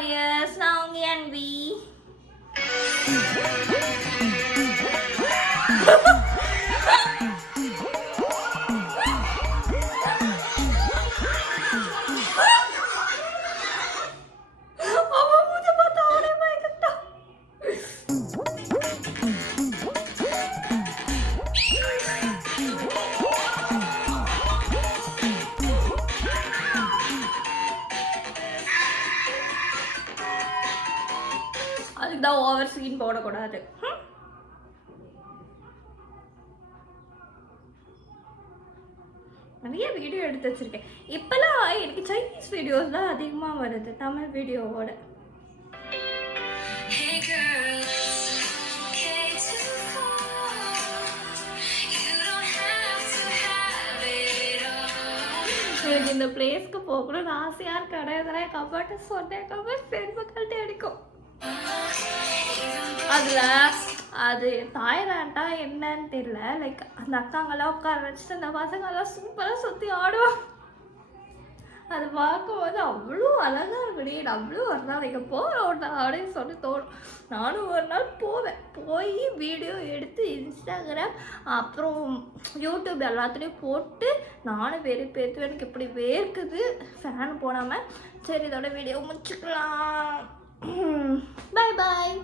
Warriors, நான் உங்க அன்பி. அதுக்குதான் ஓவர் சீன் போடக்கூடாது. நிறைய வீடியோ எடுத்து வச்சிருக்கேன். இப்பெல்லாம் எனக்கு சைனீஸ் வீடியோஸ் தான் அதிகமாக வருது தமிழ் வீடியோவோட. எனக்கு இந்த பிளேஸ்க்கு போகணும்னு ஆசையாக இருக்கு. கிடையாது கபாட்ட சொன்னேன், கபாட் பெருமக்கள்கிட்ட அடிக்கும். அதில் அது தாய்லாண்டா என்னன்னு தெரியல. லைக் அந்த அக்காங்கெல்லாம் உட்கார வச்சுட்டு அந்த பசங்கெல்லாம் சூப்பராக சுற்றி ஆடுவாங்க. அது பார்க்கும்போது அவ்வளோ அழகாக இருக்குடி. அவ்வளோ ஒரு நாள் இங்கே போகிறோம் அப்படின்னு சொல்லி தோணும். நானும் ஒரு நாள் போவேன். போய் வீடியோ எடுத்து இன்ஸ்டாகிராம் அப்புறம் யூடியூப் எல்லாத்துலேயும் போட்டு நானும் பேத்துவேன். எனக்கு இப்படி வேர்க்குது ஃபேன் போடாமல். சரி, இதோட வீடியோ முடிச்சுக்கலாம். பாய் பாய்.